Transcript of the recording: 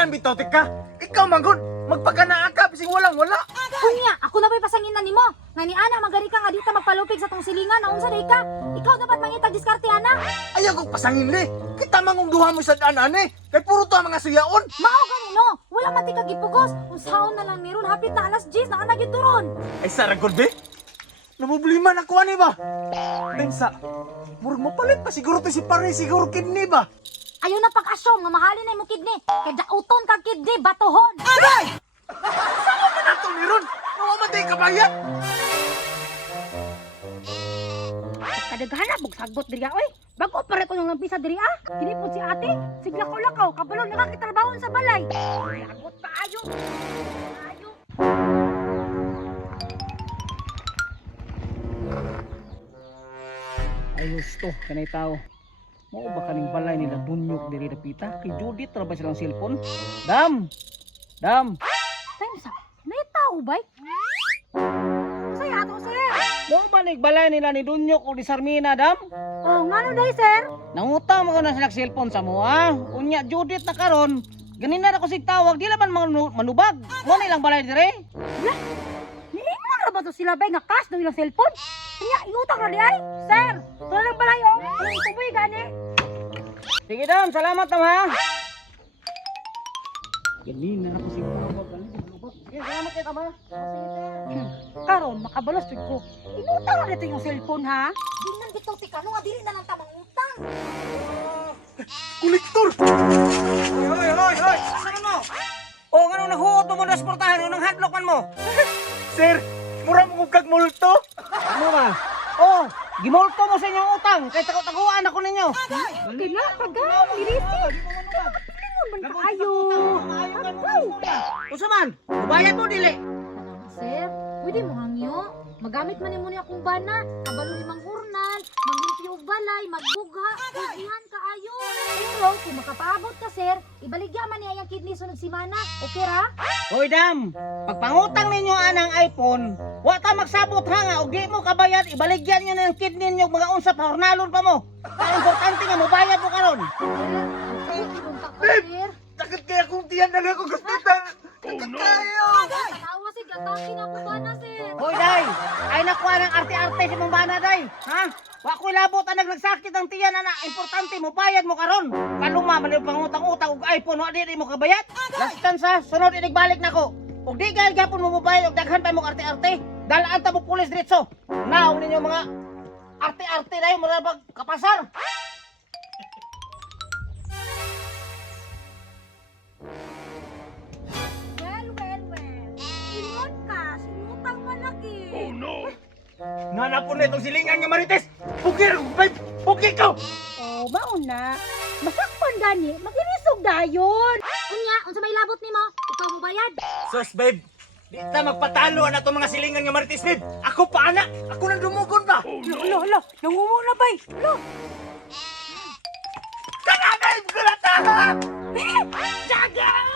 Ingnan bitaw tika. Ikaw manggod, magpagkanaaka bising walang wala. Kunya, ako na ba'y pasangin na nimo? Nga ni ana magari ka nga dito magpalupig sa tong silingan na unsa day ka? Ikaw dapat mangitag diskarte ana. Ayaw kong pasangin li. Kita mangong duha mo sa daan ane. Kay puro to ang mga suyaon. Mao gani no. Wala man ti kagipugos. Unsaon na lang niron hapit na alas 10 na ana gyud turon. Ay saragod be. Nabubliman ako ani ba? Bensa. Murag mapalit pa siguro to si pare siguro kidney ba? Ayaw na pag-asyong nga mahalin na imong kidney. Kay dauton kag kidney batohon. Aray! Saan ka na ito niron? Nawamatay ka ba yan? Kadaghan bug sagbot diri oy. Bago pare ko nang lampisa diri ah. Kini po si ate, sigla ko lakaw kabalo nakakitrabahon sa balay. Lagot pa ayo. Ayo. Ay gusto, kanay tao. Mao ba kaning balay nila dunyok diri dapita? Kay Judith ra ba silang cellphone? Dam! Dam! Time sa. May tao bay? Saya ato sir. Mao ba ning balay nila ni Dunyok o ni Sarmina, Dam? Oh, ngano day sir? Nangutang mo ko na silang cellphone sa mo, ha? Unya Judith na karon. Ganin na ako sig tawag, di laman manubag. Mo nilang balay dire? Niingon na ba to sila bay nga cash ng ilang cellphone? Kanya iutang na di ay. Sir, wala lang balay oh. Walang ituboy gani. Sige, Dam, salamat Dam, ha? Ganin na ako sig tawag, sige, salamat kay Dam, ha? Karon makabalos jud ko. Inutang na dito yung cellphone ha. Dinan bitaw ti kano nga dili na lang tamang utang. Kolektor! Hoy! Saan mo? O, nga naghuot mo na sportahan, nang hadlock man mo? Sir, mura mo kong kagmulto. Ano ba? Oh, gimolto mo sa inyong utang, kaya taguan ako ninyo. Di na pagay, dirisi. Lingon man kaayo. Usa man, bayad mo dili. Sir, pwede mo hangyo. Magamit man nimo ni akong bana, kabalo ni mang urnal, manglimpyo og balay, magbugha, kugihan kaayo. Pero kung makapaabot ka sir, ibaligya man niya yung kidney sunod semana. Okay ra? Hoy Dam, pagpangutang ninyo anang iPhone, wa ta magsabot ha nga og di mo kabayad, ibaligyan niyo na yung kidney niyo mga unsa pa hornalon pa mo. Kaya importante nga mobayad mo karon. Sir, Takot kaya kung tiyan na lang ako hospital. Takot kayo. tawa si gataki na akong bana sir. Hoy Day, ay nakuha ng arte-arte si mong bana Day. Ha? Wa ko'y labot ang nagsakit ang tiyan ana, importante mo bayad mo karon. Kaluma man yung pangutang-utang og iPhone wa di mo kabayad. Lastan sa sunod inigbalik nako. Og di gayud gapon mo mobayad og daghan pa mo arte-arte. Dalaan ta mo pulis diretso. Naong ninyo mga arte-arte dayo marabag kapasar. Well. Ingon ka, sinutang malaki. Nga na po na itong silingan nga Marites. Pugir, babe. Pugir ko. Oh, mauna. Masakpan gani, magirisog dayon. Unya, unsa may labot nimo? Ikaw mo bayad. Sus, babe. Di ta magpatalo na itong mga silingan nga Marites, babe. Ako pa, anak. Ako nang dumugon ba? Lo, nangumo na bay. Lo. Kana, babe. Kulata! Jaga!